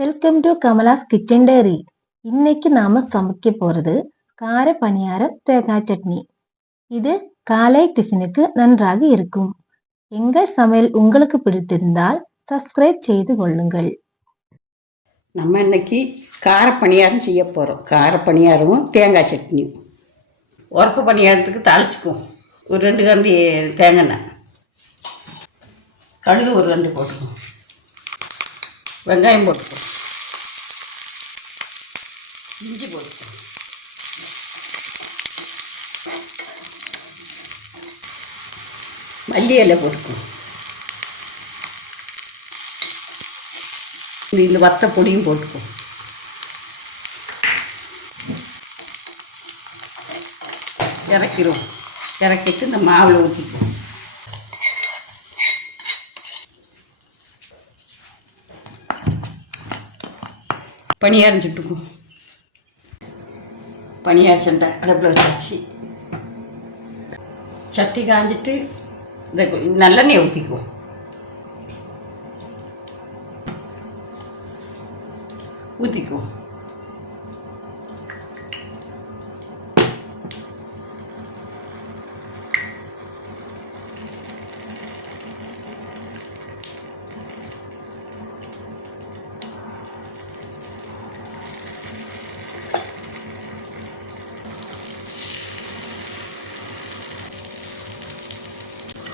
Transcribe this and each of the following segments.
Welcome to Kamala's kitchen diary. இன்னைக்கு நாம சமைக்க போறது கார பணியாரம் தேங்காய் சட்னி. இது காலை டிஃபனுக்கு நன்றாக இருக்கும். எங்கள் சமையல் உங்களுக்கு பிடித்திருந்தால் சப்ஸ்கிரைப் செய்து கொள்ளுங்கள். நம்ம இன்னைக்கு கார பணியாரம் செய்ய போகிறோம். கார பணியாரமும் தேங்காய் சட்னியும். உரப்பு பணியாரத்துக்கு தாளிச்சுக்குவோம். ஒரு 2 கரண்டி தேங்காய் எண்ணெய், கடுகு ஒரு 2 போட்டுக்குவோம், வெங்காயம் போட்டுக்குவோம், இஞ்சி போட்டுக்குவோம், மல்லி இலை போட்டுக்குவோம், இந்த வத்த பொடியும் போட்டுக்குவோம். இறக்கிடுவோம். இறக்கிட்டு இந்த மாவில் ஊற்றிக்குவோம். பணியாரம் சுட்டுக்குவோம். பணியாரம் சண்டை அடுப்பில் வச்சு சட்டி காஞ்சிட்டு இந்த நல்லெண்ணெய் ஊற்றிக்குவோம். ஊற்றிக்குவோம்.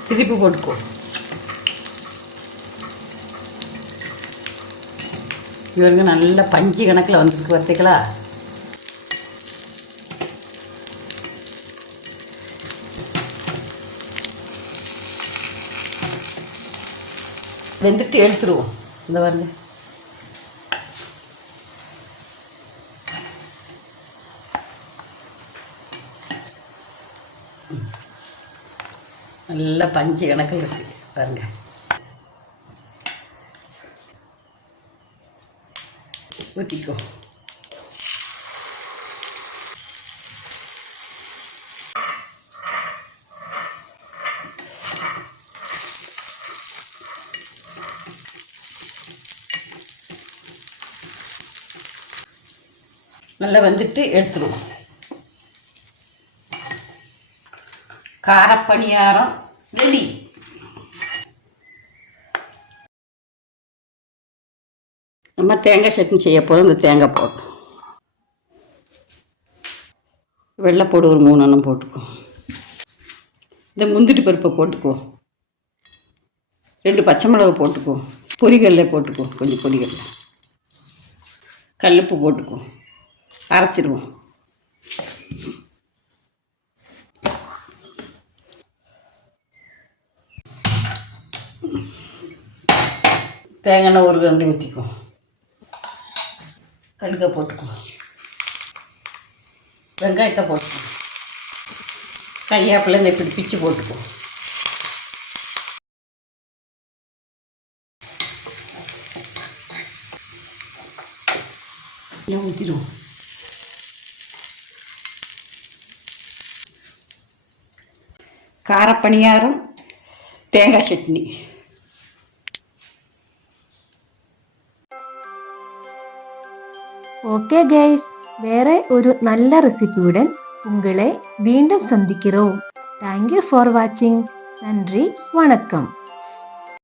திருப்பி போட்டுக்குவோம். இவருங்க நல்ல பஞ்சு கணக்கில் வந்துருக்கு பார்த்தீங்களா? வெந்துட்டு எடுத்துருவோம். இந்த வந்து நல்ல பஞ்சு கணக்கில் இருக்குது பாருங்க. ஊற்றிக்கோ. நல்லா வந்துட்டு எடுத்துருவோம். காரப்பணியாரம் ரெடி. நம்ம தேங்காய் சட்னி செய்ய போகிறோம். இந்த தேங்காய் போட்டு வெள்ளைப்பூடு ஒரு 3 எண்ணம் போட்டுக்குவோம். இந்த முந்திரி பருப்பை போட்டுக்குவோம். 2 பச்சை மிளகா போட்டுக்குவோம். பொரிகல்ல போட்டுக்குவோம். கொஞ்சம் பொரிகல்ல, கல்லுப்பு போட்டுக்குவோம். அரைச்சிடுவோம். தேங்காய் எண்ணெய் ஒரு 2 ஊற்றிக்குவோம். கடுகை போட்டுக்குவோம். வெங்காயத்தை போட்டுக்குவோம். கறிவேப்பிலை இந்த இப்படி பிச்சு போட்டுக்குவோம். ஊற்றிடுவோம். காரப்பணியாரம் தேங்காய் சட்னி. ஓகே கைஸ், வேற ஒரு நல்ல ரெசிபியுடன் உங்களை மீண்டும் சந்திக்கிறோம். தேங்க்யூ ஃபார் வாட்சிங். நன்றி, வணக்கம்.